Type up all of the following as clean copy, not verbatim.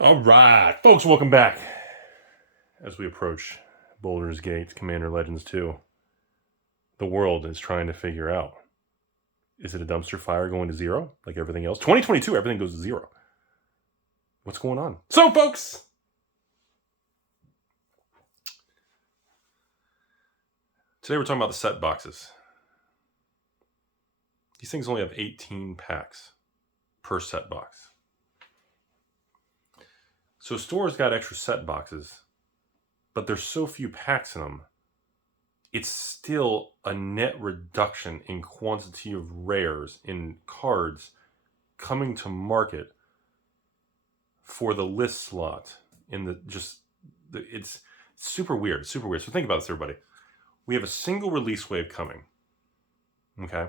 All right, folks, welcome back. As we approach Baldur's Gate Commander Legends 2, the world is trying to figure out, is it a dumpster fire going to zero like everything else? 2022, everything goes to zero. What's going on? So, folks, today we're talking about the set boxes. These things only have 18 packs per set box. So stores got extra set boxes, but there's so few packs in them, it's still a net reduction in quantity of rares in cards coming to for the list slot it's super weird. So think about this, everybody. We have a single release wave coming. Okay.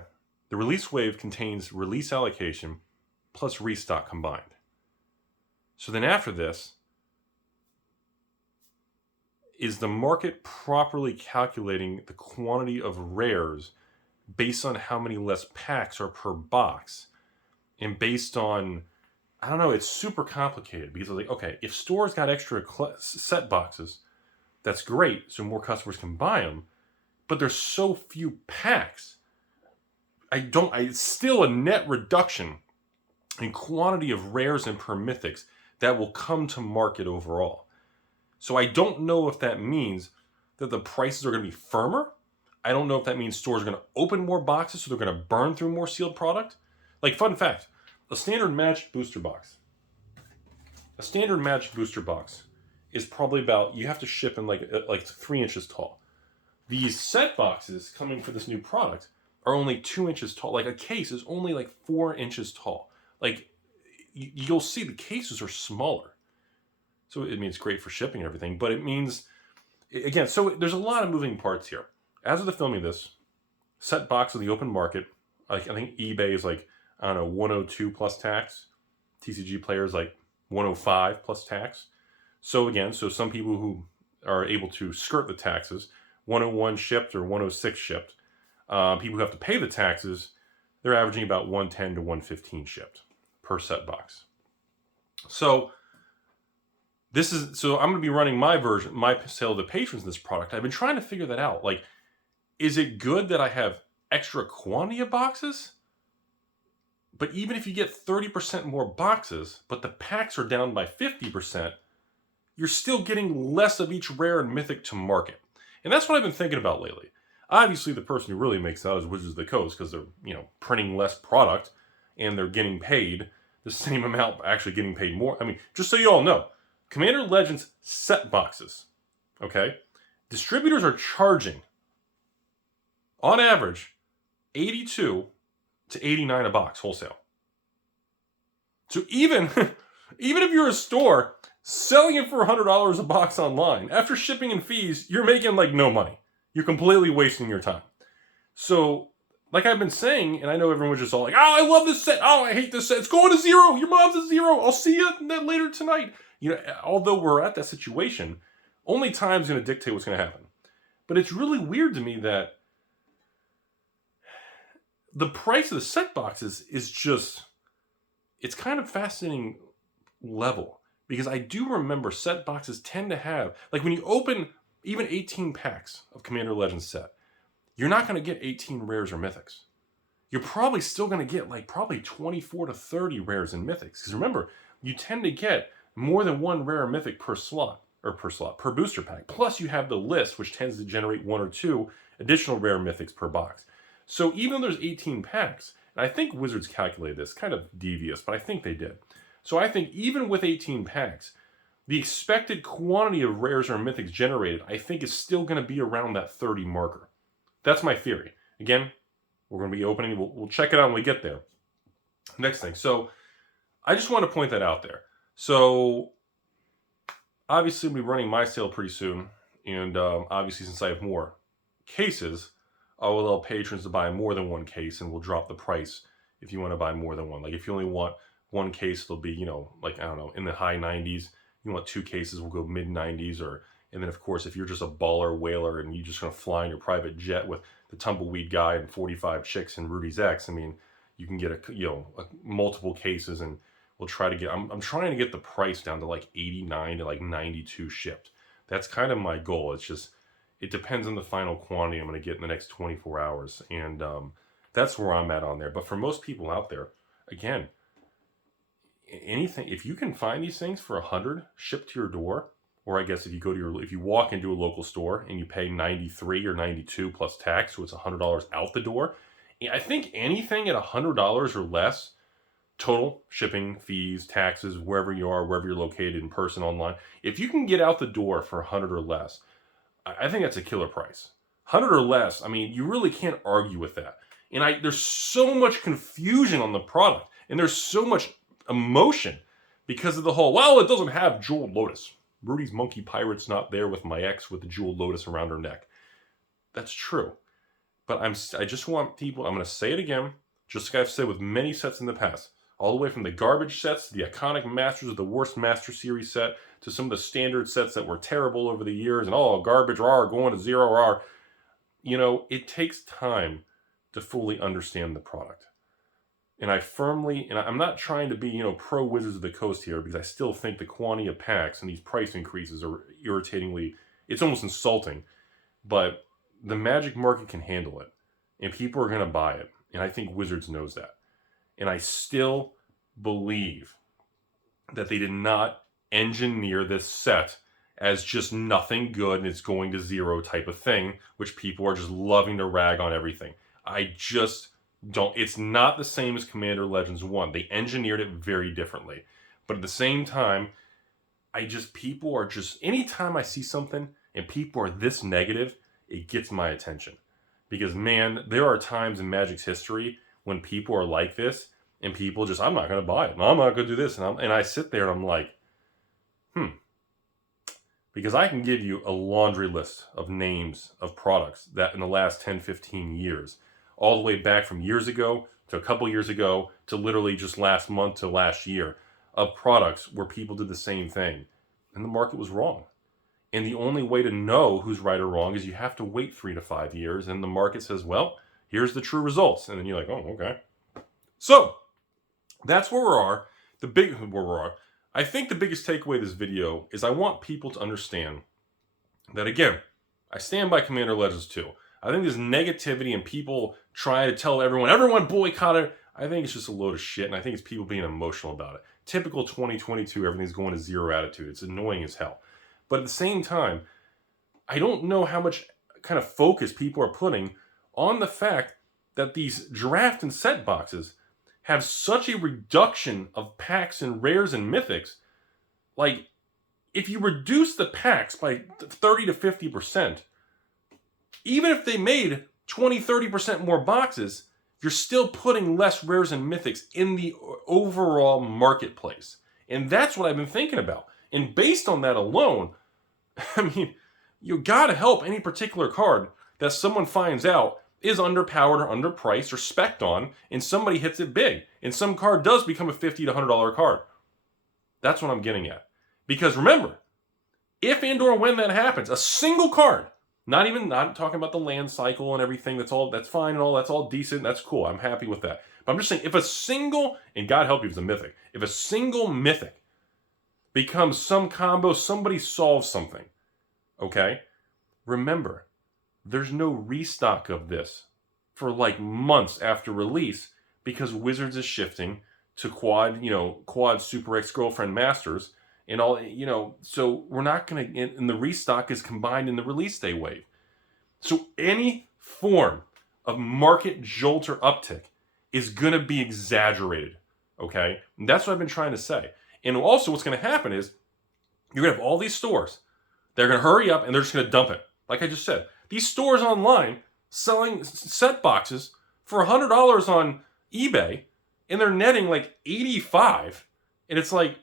The release wave contains release allocation plus restock combined. So then after this, is the market properly calculating the quantity of rares based on how many less packs are per box? And based on, I don't know, it's super complicated because like, okay, if stores got extra set boxes, that's great, so more customers can buy them, but there's so few packs. It's still a net reduction in quantity of rares and per mythics that will come to market overall. So I don't know if that means that the prices are going to be firmer. I don't know if that means stores are going to open more boxes, so they're going to burn through more sealed product. Like, fun fact, a standard Magic booster box is probably about, you have to ship in like 3 inches tall. These set boxes coming for this new product are only 2 inches tall. Like, a case is only like 4 inches tall. Like, you'll see the cases are smaller. So it means great for shipping and everything, but it means, again, so there's a lot of moving parts here. As of the filming of this, set box on the open market, I think eBay is like, I don't know, 102 plus tax. TCG players like 105 plus tax. So again, so some people who are able to skirt the taxes, 101 shipped or 106 shipped. People who have to pay the taxes, they're averaging about 110 to 115 shipped per set box. So I'm going to be running my sale to patrons in this product. I've been trying to figure that out. Like, is it good that I have extra quantity of boxes? But even if you get 30% more boxes, but the packs are down by 50%, you're still getting less of each rare and mythic to market. And that's what I've been thinking about lately. Obviously, the person who really makes out is Wizards of the Coast because they're, printing less product and they're getting paid the same amount, actually getting paid more. I mean, just so you all know, Commander Legends set boxes, okay? Distributors are charging, on average, $82 to $89 a box wholesale. So even if you're a store selling it for $100 a box online, after shipping and fees, you're making like no money. You're completely wasting your time. So, like I've been saying, and I know everyone's just all like, oh, I love this set. Oh, I hate this set. It's going to zero. Your mom's a zero. I'll see you later tonight. Although we're at that situation, only time's going to dictate what's going to happen. But it's really weird to me that the price of the set boxes is just, it's kind of fascinating level. Because I do remember set boxes tend to have, like when you open even 18 packs of Commander Legends set, you're not going to get 18 rares or mythics. You're probably still going to get like probably 24 to 30 rares and mythics. Because remember, you tend to get more than one rare mythic per booster pack. Plus you have the list, which tends to generate 1 or 2 additional rare mythics per box. So even though there's 18 packs, and I think Wizards calculated this, kind of devious, but I think they did. So I think even with 18 packs, the expected quantity of rares or mythics generated, I think is still going to be around that 30 marker. That's my theory. Again, we're going to be opening, we'll check it out when we get there. Next thing. So I just want to point that out there. So, obviously, we'll be running my sale pretty soon, and obviously, since I have more cases, I will allow patrons to buy more than one case, and we'll drop the price if you want to buy more than one. Like, if you only want one case, it'll be, like, I don't know, in the high 90s. You want 2 cases, we'll go mid 90s, and then, of course, if you're just a baller whaler and you're just going to fly in your private jet with the tumbleweed guy and 45 chicks and Rudy's ex, I mean, you can get multiple cases, and we'll try to get, I'm trying to get the price down to like 89 to like 92 shipped. That's kind of my goal. It's just, it depends on the final quantity I'm going to get in the next 24 hours. And that's where I'm at on there. But for most people out there, again, anything, if you can find these things for $100 shipped to your door, or I guess if you walk into a local store and you pay 93 or 92 plus tax, so it's $100 out the door. I think anything at $100 or less, total shipping, fees, taxes, wherever you are, wherever you're located, in person, online, if you can get out the door for $100 or less, I think that's a killer price. $100 or less, I mean, you really can't argue with that. And there's so much confusion on the product, and there's so much emotion because of the whole, well, it doesn't have jeweled lotus. Rudy's monkey pirate's not there with my ex with the jeweled lotus around her neck. That's true. But I just want people, I'm going to say it again, just like I've said with many sets in the past, all the way from the garbage sets to the iconic masters of the worst Master Series set to some of the standard sets that were terrible over the years and garbage, going to zero, you know, it takes time to fully understand the product. And I'm not trying to be, you know, pro Wizards of the Coast here, because I still think the quantity of packs and these price increases are irritatingly, it's almost insulting. But the Magic market can handle it, and people are going to buy it. And I think Wizards knows that. And I still believe that they did not engineer this set as just nothing good and it's going to zero type of thing, which people are just loving to rag on everything. I just don't. It's not the same as Commander Legends 1. They engineered it very differently. But at the same time, people are just, anytime I see something and people are this negative, it gets my attention. Because, man, there are times in Magic's history when people are like this, and people just, I'm not going to buy it, and I'm not going to do this. And I sit there and I'm like, Because I can give you a laundry list of names of products that in the last 10, 15 years, all the way back from years ago to a couple years ago to literally just last month to last year, of products where people did the same thing. And the market was wrong. And the only way to know who's right or wrong is you have to wait 3 to 5 years. And the market says, well, here's the true results. And then you're like, oh, okay. So that's where we are. I think the biggest takeaway of this video is I want people to understand that, again, I stand by Commander Legends 2. I think there's negativity and people trying to tell everyone boycott it. I think it's just a load of shit, and I think it's people being emotional about it. Typical 2022, everything's going to zero attitude. It's annoying as hell. But at the same time, I don't know how much kind of focus people are putting on the fact that these draft and set boxes have such a reduction of packs and rares and mythics. Like, if you reduce the packs by 30 to 50%, even if they made 20, 30% more boxes, you're still putting less rares and mythics in the overall marketplace. And that's what I've been thinking about. And based on that alone, I mean, you gotta help any particular card that someone finds out is underpowered or underpriced or spec'd on, and somebody hits it big. And some card does become a $50 to $100 card. That's what I'm getting at. Because remember, if and or when that happens, a single card, not talking about the land cycle and everything, that's fine and all, that's all decent, that's cool, I'm happy with that. But I'm just saying, if a single, and God help you if it's a mythic, if a single mythic becomes some combo, somebody solves something, okay? Remember, there's no restock of this for like months after release because Wizards is shifting to quad Super Ex-Girlfriend Masters and all, so we're not going to, and the restock is combined in the release day wave. So any form of market jolt or uptick is going to be exaggerated, okay? And that's what I've been trying to say. And also what's going to happen is you're going to have all these stores. They're going to hurry up and they're just going to dump it. Like I just said, these stores online selling set boxes for $100 on eBay, and they're netting like 85, and it's like,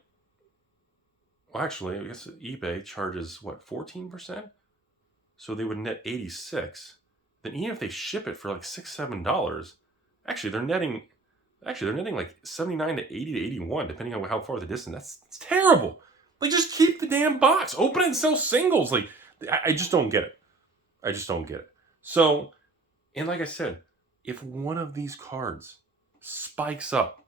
well, actually, I guess eBay charges what, 14%? So they would net 86. Then even if they ship it for like $6, $7, actually they're netting like 79 to 80 to 81, depending on how far the distance. That's terrible. Like, just keep the damn box, open it and sell singles. Like, I just don't get it. I just don't get it. So, and like I said, if one of these cards spikes up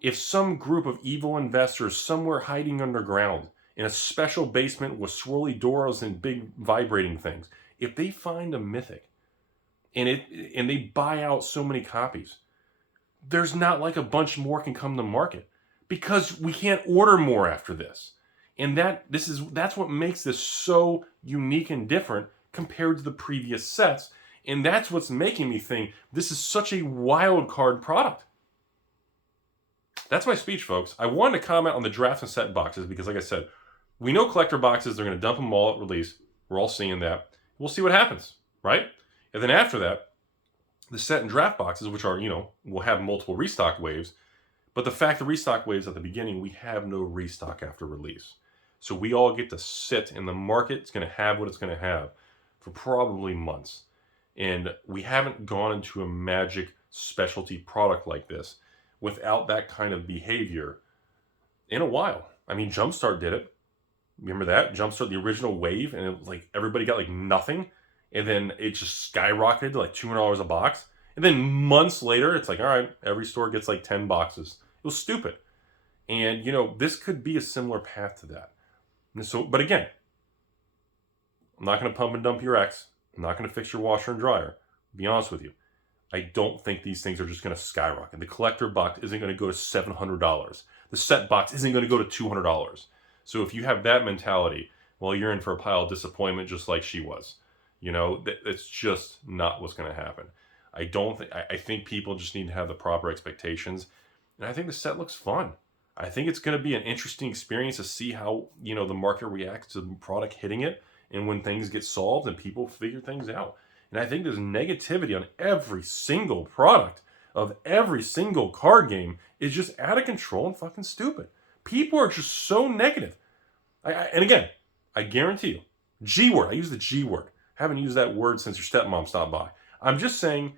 If some group of evil investors somewhere hiding underground in a special basement with swirly doors and big vibrating things, if they find a Mythic and they buy out so many copies, there's not like a bunch more can come to market because we can't order more after this. And that's what makes this so unique and different compared to the previous sets. And that's what's making me think this is such a wild card product. That's my speech, folks. I wanted to comment on the draft and set boxes because, like I said, we know collector boxes, they're going to dump them all at release. We're all seeing that. We'll see what happens, right? And then after that, the set and draft boxes, which are, will have multiple restock waves. But the fact the restock waves at the beginning, we have no restock after release. So we all get to sit, and the market's going to have what it's going to have for probably months. And we haven't gone into a magic specialty product like this without that kind of behavior in a while. I mean, Jumpstart did it. Remember that? Jumpstart, the original wave, and it was like everybody got like nothing. And then it just skyrocketed to like $200 a box. And then months later, it's like, all right, every store gets like 10 boxes. It was stupid. And, this could be a similar path to that. And so, but again, I'm not going to pump and dump your ex. I'm not going to fix your washer and dryer. To be honest with you. I don't think these things are just going to skyrocket. The collector box isn't going to go to $700. The set box isn't going to go to $200. So if you have that mentality, well, you're in for a pile of disappointment just like she was. It's just not what's going to happen. I think people just need to have the proper expectations. And I think the set looks fun. I think it's going to be an interesting experience to see how, the market reacts to the product hitting it and when things get solved and people figure things out. And I think there's negativity on every single product of every single card game is just out of control and fucking stupid. People are just so negative. And again, I guarantee you, G word, I use the G word. I haven't used that word since your stepmom stopped by. I'm just saying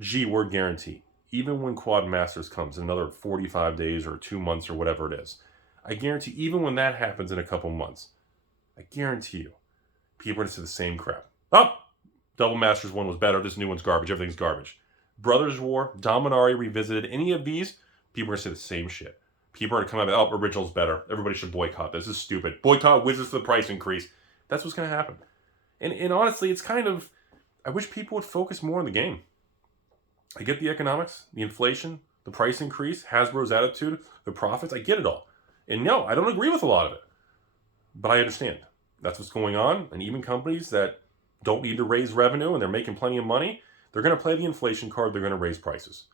G word guarantee. Even when Quad Masters comes in another 45 days or 2 months or whatever it is, I guarantee even when that happens in a couple months, I guarantee you, people are going to say the same crap. Oh, Double Masters 1 was better. This new one's garbage. Everything's garbage. Brothers War, Dominaria Revisited, any of these, people are going to say the same shit. People are going to come out and original's better. Everybody should boycott this. This is stupid. Boycott Wizards for the price increase. That's what's going to happen. And honestly, it's kind of, I wish people would focus more on the game. I get the economics, the inflation, the price increase, Hasbro's attitude, the profits. I get it all. And no, I don't agree with a lot of it. But I understand. That's what's going on. And even companies that don't need to raise revenue and they're making plenty of money, they're going to play the inflation card. They're going to raise prices.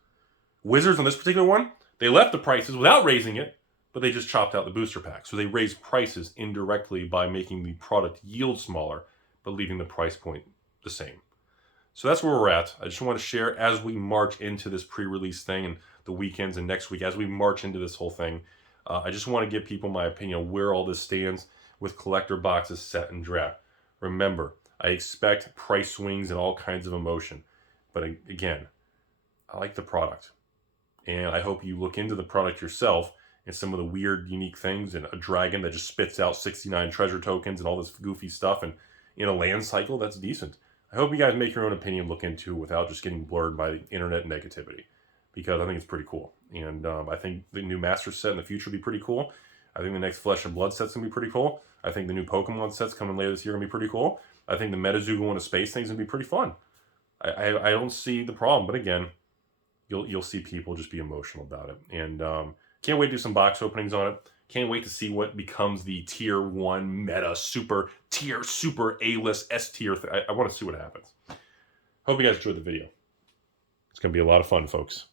Wizards on this particular one, they left the prices without raising it, but they just chopped out the booster pack. So they raised prices indirectly by making the product yield smaller, but leaving the price point the same. So that's where we're at. I just want to share as we march into this pre-release thing and the weekends and next week, as we march into this whole thing, I just want to give people my opinion on where all this stands with collector boxes, set, and draft. Remember, I expect price swings and all kinds of emotion. But again, I like the product. And I hope you look into the product yourself and some of the weird, unique things, and a dragon that just spits out 69 treasure tokens and all this goofy stuff, and in a land cycle, that's decent. I hope you guys make your own opinion, look into it without just getting blurred by internet negativity, because I think it's pretty cool. And I think the new Master set in the future will be pretty cool. I think the next Flesh and Blood set's going to be pretty cool. I think the new Pokemon set's coming later this year going to be pretty cool. I think the Metazu going to space thing's going to be pretty fun. I don't see the problem, but again, you'll see people just be emotional about it. And can't wait to do some box openings on it. Can't wait to see what becomes the tier 1 meta super A-list S tier. I want to see what happens. Hope you guys enjoyed the video. It's going to be a lot of fun, folks.